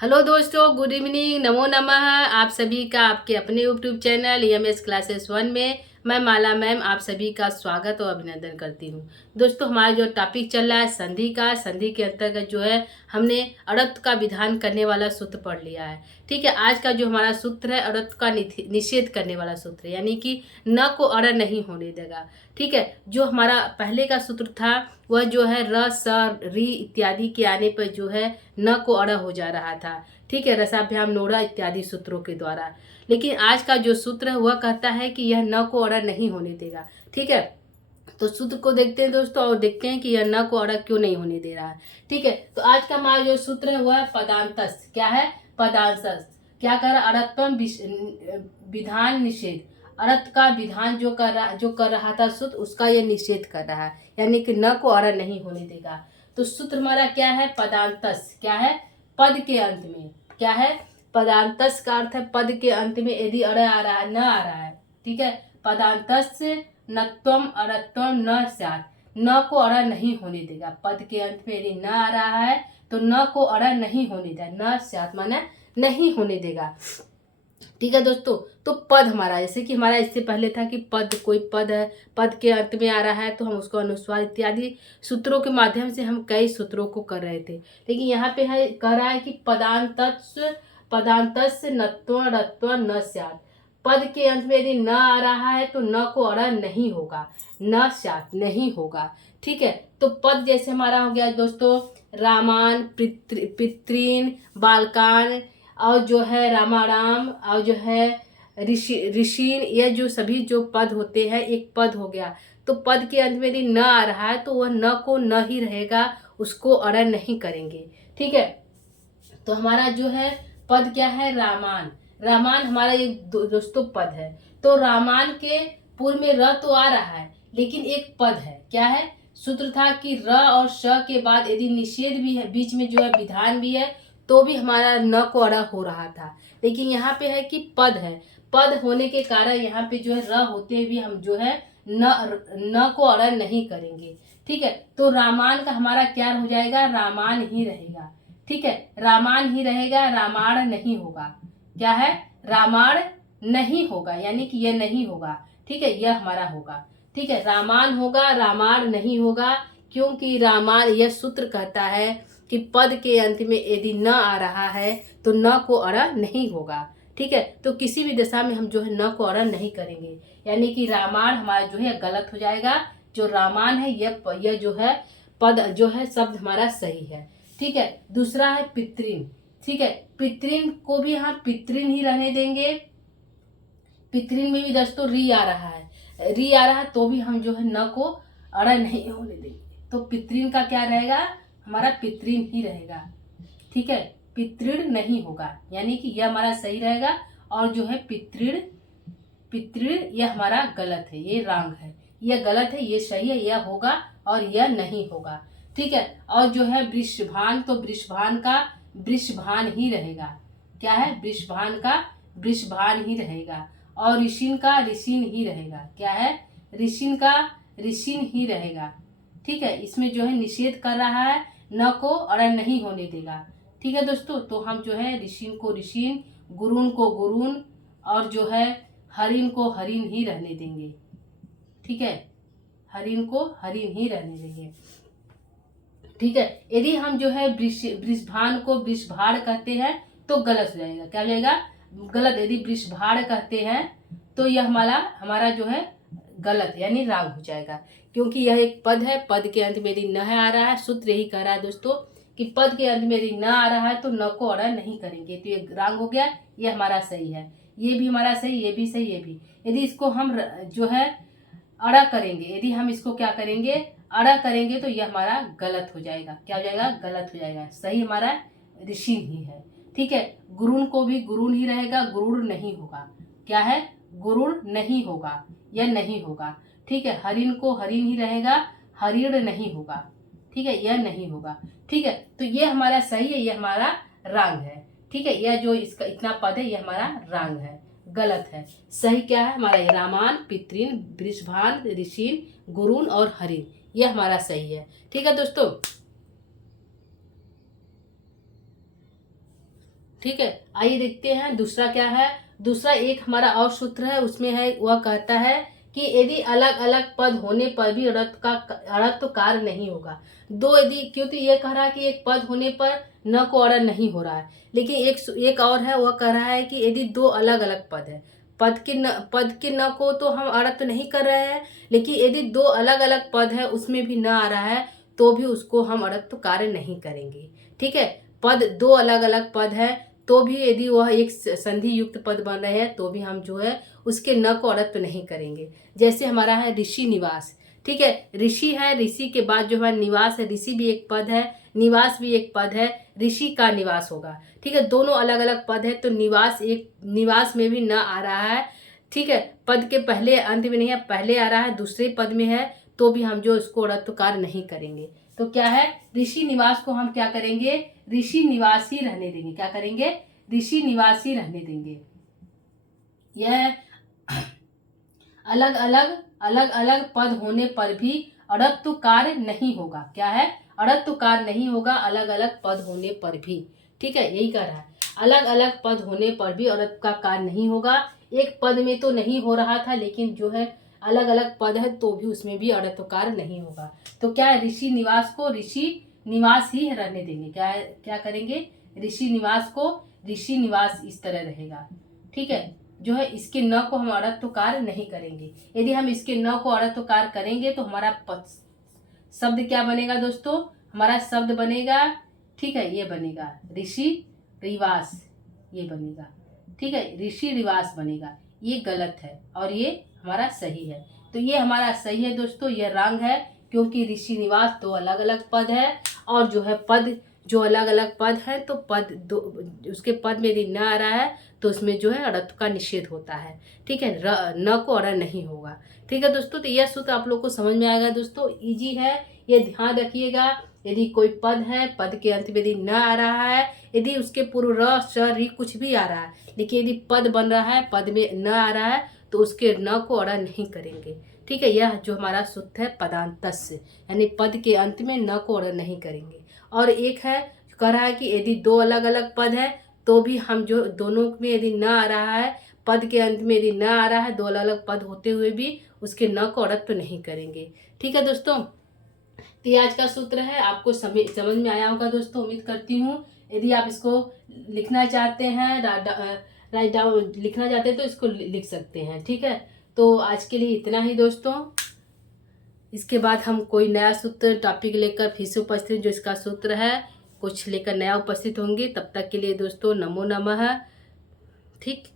Hello दोस्तों, good evening, नमो नमः। आप सभी का आपके अपने यूट्यूब चैनल EMS क्लासेस 1 में मैं माला मैम आप सभी का स्वागत और अभिनंदन करती हूँ। दोस्तों, हमारा जो टॉपिक चल रहा है संधि के अंतर्गत जो है हमने अड़त्व का विधान करने वाला सूत्र पढ़ लिया है। ठीक है, आज का जो हमारा सूत्र है अड़त्व का निषेध करने वाला सूत्र, यानी कि न को अड़ नहीं होने देगा। ठीक है, जो हमारा पहले का सूत्र था वह जो है र स री इत्यादि के आने पर जो है न को अड़ हो जा रहा था। ठीक है, रसाभ्याम नोड़ा इत्यादि सूत्रों के द्वारा। लेकिन आज का जो सूत्र है वह कहता है कि यह न को अड़ नहीं होने देगा। ठीक है, तो सूत्र को देखते हैं दोस्तों और देखते हैं कि यह न को अड़ क्यों नहीं होने दे रहा है। ठीक है, तो आज का हमारा जो सूत्र है वह है पदांतस्थ। क्या है? पदांतस्थ। क्या कर रहा? अड़त्वम विधान निषेध। अड़त्व का विधान जो कर रहा था सूत्र, उसका यह निषेध कर रहा है, यानी कि न को अड़ नहीं होने देगा। तो सूत्र हमारा क्या है? पदांतस्थ। क्या है? पद के अंत में। क्या है? पदांतस्थ का अर्थ है पद के अंत में यदि अड़ आ रहा है, न आ रहा है। ठीक है, पदांतस्थ नत्वम अड़त्वम न स्यात्। न को अड़ नहीं होने देगा। पद के अंत में यदि न आ रहा है तो न को अड़ नहीं होने देगा। न स्यात् माने नहीं होने देगा। ठीक है दोस्तों, तो पद हमारा, जैसे कि हमारा इससे पहले था कि पद, कोई पद है, पद के अंत में आ रहा है तो हम उसको अनुस्वार इत्यादि सूत्रों के माध्यम से हम कई सूत्रों को कर रहे थे। लेकिन यहाँ पे है कह रहा है कि पदांतस्य नत्व रत्व न स्यात्। पद के अंत में यदि न आ रहा है तो न को अड़ नहीं होगा, न स्यात् नहीं होगा। ठीक है, तो पद जैसे हमारा हो गया दोस्तों रामान, पितृन, बालकान, और जो है रामाराम, और जो है ऋषिन, ये जो सभी जो पद होते हैं एक पद हो गया। तो पद के अंत में यदि न आ रहा है तो वह न को न ही रहेगा, उसको अड़ नहीं करेंगे। ठीक है, तो हमारा जो है पद क्या है? रामान। रामान हमारा एक दोस्तों पद है। तो रामान के पूर्व में र तो आ रहा है लेकिन एक पद है। क्या है? सूत्र था कि र और श के बाद यदि निषेध भी है, बीच में जो है विधान भी है, तो भी हमारा न को अड़ हो रहा था। लेकिन यहाँ पे है कि पद है, पद होने के कारण यहाँ पे जो है र होते हुए हम जो है न को अड़ नहीं करेंगे। ठीक है, तो रामान का हमारा क्या हो जाएगा? रामान ही रहेगा। ठीक है, रामान ही रहेगा, रामायण नहीं होगा। क्या है? रामायण नहीं होगा, यानी कि यह नहीं होगा। ठीक है, यह हमारा होगा। ठीक है, रामान होगा, रामायण नहीं होगा, क्योंकि रामायण यह सूत्र कहता है कि पद के अंत में यदि न आ रहा है तो न को अड़ नहीं होगा। ठीक है, तो किसी भी दशा में हम जो है न को अड़ नहीं करेंगे, यानी कि रामायण हमारा जो है गलत हो जाएगा। जो रामायण है यह जो है पद जो है शब्द हमारा सही है। ठीक है, दूसरा है पितृन। ठीक है, पितृन को भी हम पितृन ही रहने देंगे। पितृन में भी दोस्तों री आ रहा है, री आ रहा है तो भी हम जो है न को अड़ नहीं होने देंगे। तो पितृन का क्या रहेगा? हमारा पितृन ही रहेगा। ठीक है, पितृण नहीं होगा, यानी कि यह हमारा सही रहेगा। और जो है पितृण, पितृण यह हमारा गलत है, ये रॉन्ग है। यह गलत है, ये सही है, यह होगा और यह नहीं होगा। ठीक है, और जो है वृषभान, तो वृषभान का वृषभान ही रहेगा। क्या है? वृषभान का वृषभान ही रहेगा। और ऋषिन का ऋषिन ही रहेगा। क्या है? ऋषिन का ऋषिन ही रहेगा। ठीक है, इसमें जो है निषेध कर रहा है, न को अड़ नहीं होने देगा। ठीक है दोस्तों, तो हम जो है ऋषिन को ऋषिन, गुरुन को गुरुन, और जो है हरिन को हरिन ही रहने देंगे। ठीक है, हरिन को हरिन ही रहने देंगे। ठीक है, यदि हम जो है वृषभान को वृषभाड़ कहते हैं तो गलत हो जाएगा। क्या हो जाएगा? गलत। यदि वृषभाड़ कहते हैं तो यह हमारा जो है गलत, यानी राग हो जाएगा, क्योंकि यह एक पद है। पद के अंत में यदि न आ रहा है, सूत्र यही कह रहा है दोस्तों कि पद के अंत में यदि न आ रहा है तो न को अड़ नहीं करेंगे। तो ये राग हो गया, ये हमारा सही है, ये भी हमारा सही, ये भी सही, ये भी। यदि इसको हम जो है अड़ा करेंगे, यदि हम इसको क्या करेंगे? अड़ा करेंगे तो यह हमारा गलत हो जाएगा। क्या हो जाएगा? गलत हो जाएगा। सही हमारा ऋषि ही है। ठीक है, गुरुन को भी गुरुन ही रहेगा, गुरुड़ नहीं होगा। क्या है? गुरुड़ नहीं होगा, यह नहीं होगा। ठीक है, हरिन को हरिन ही रहेगा, हरिण नहीं होगा। ठीक है, यह नहीं होगा। ठीक है, तो ये हमारा सही है, यह हमारा रॉन्ग है। ठीक है, यह जो इसका इतना पद है यह हमारा रॉन्ग है, गलत है। सही क्या है? हमारा रामान, पितृन, वृषभान, ऋषिन, गुरुन और हरिन, यह हमारा सही है। ठीक है दोस्तों। ठीक है, आइए देखते हैं दूसरा क्या है। दूसरा एक हमारा और सूत्र है, उसमें है वह कहता है कि यदि अलग अलग पद होने पर भी अड़त्व कार्य नहीं होगा। दो यदि, क्योंकि ये कह रहा है कि एक पद होने पर न को अड़न नहीं हो रहा है, लेकिन एक और है, वह कह रहा है कि यदि दो अलग अलग पद है, पद के न को तो हम अड़त्व नहीं कर रहे हैं, लेकिन यदि दो अलग अलग पद है उसमें भी न आ रहा है तो भी उसको हम अड़त्व कार्य नहीं करेंगे। ठीक है, पद दो अलग अलग पद है तो भी यदि वह एक संधि युक्त पद बन रहे हैं तो भी हम जो है उसके न को अड़त्व नहीं करेंगे। जैसे हमारा है ऋषि निवास। ठीक है, ऋषि है, ऋषि के बाद जो है निवास है, ऋषि भी एक पद है, निवास भी एक पद है, ऋषि का निवास होगा। ठीक है, दोनों अलग अलग पद है तो निवास में भी न आ रहा है। ठीक है, पद के पहले अंत में नहीं है, पहले आ रहा है, दूसरे पद में है, तो भी हम जो उसको अड़त्व कार्य नहीं करेंगे। तो क्या है, ऋषि निवास को हम क्या करेंगे, ऋषि निवासी रहने देंगे। क्या करेंगे, ऋषि निवासी रहने देंगे। यह अलग अलग पद होने पर भी अड़त्व कार्य नहीं होगा। क्या है, अड़त्व कार्य नहीं होगा अलग अलग पद होने पर भी। ठीक है, यही कह रहा है, अलग अलग पद होने पर भी अड़त्व का कार्य नहीं होगा। एक पद में तो नहीं हो रहा था, लेकिन जो है अलग अलग पद है तो भी उसमें भी अड़त्व कार्य नहीं होगा। तो क्या है, ऋषि निवास को ऋषि निवास ही रहने देंगे। क्या है, क्या करेंगे, ऋषि निवास को ऋषि निवास इस तरह रहेगा। ठीक है, जो है इसके न को हम अड़त्व कार्य नहीं करेंगे। यदि हम इसके न को अड़त्व कार्य करेंगे तो हमारा शब्द क्या बनेगा दोस्तों, हमारा शब्द बनेगा, ठीक है, ये बनेगा ऋषि रिवास, ये बनेगा। ठीक है, ऋषि रिवास बनेगा। ये गलत है और ये हमारा सही है। तो ये हमारा सही है दोस्तों, ये रंग है, क्योंकि ऋषि निवास दो अलग अलग पद है और जो है पद जो अलग अलग पद है तो पद दो, उसके पद में यदि न आ रहा है तो उसमें जो है अड़त्व का निषेध होता है। ठीक है, न को अड़न नहीं होगा। ठीक है दोस्तों, तो यह सूत्र आप लोग को समझ में आएगा दोस्तों, इजी है, ये ध्यान रखिएगा। यदि कोई पद है, पद के अंत में यदि न आ रहा है, यदि उसके पूर्व र स री कुछ भी आ रहा है, लेकिन यदि पद बन रहा है, पद में न आ रहा है तो उसके न को अड़न नहीं करेंगे। ठीक है, यह जो हमारा सूत्र है पदांतस्य, यानी पद के अंत में न को अड़न नहीं करेंगे। और एक है, कह रहा है कि यदि दो अलग अलग पद है तो भी हम जो दोनों में यदि न आ रहा है, पद के अंत में यदि न आ रहा है, दो अलग अलग पद होते हुए भी उसके न को अड़त्व नहीं करेंगे। ठीक है दोस्तों, तो ये आज का सूत्र है, आपको समझ में आया होगा दोस्तों, उम्मीद करती हूँ। यदि आप इसको लिखना चाहते हैं, राइट डाउन लिखना चाहते हैं तो इसको लिख सकते हैं। ठीक है, तो आज के लिए इतना ही दोस्तों। इसके बाद हम कोई नया सूत्र टॉपिक लेकर फिर से उपस्थित, जो इसका सूत्र है कुछ लेकर नया उपस्थित होंगे। तब तक के लिए दोस्तों नमो नमः। ठीक।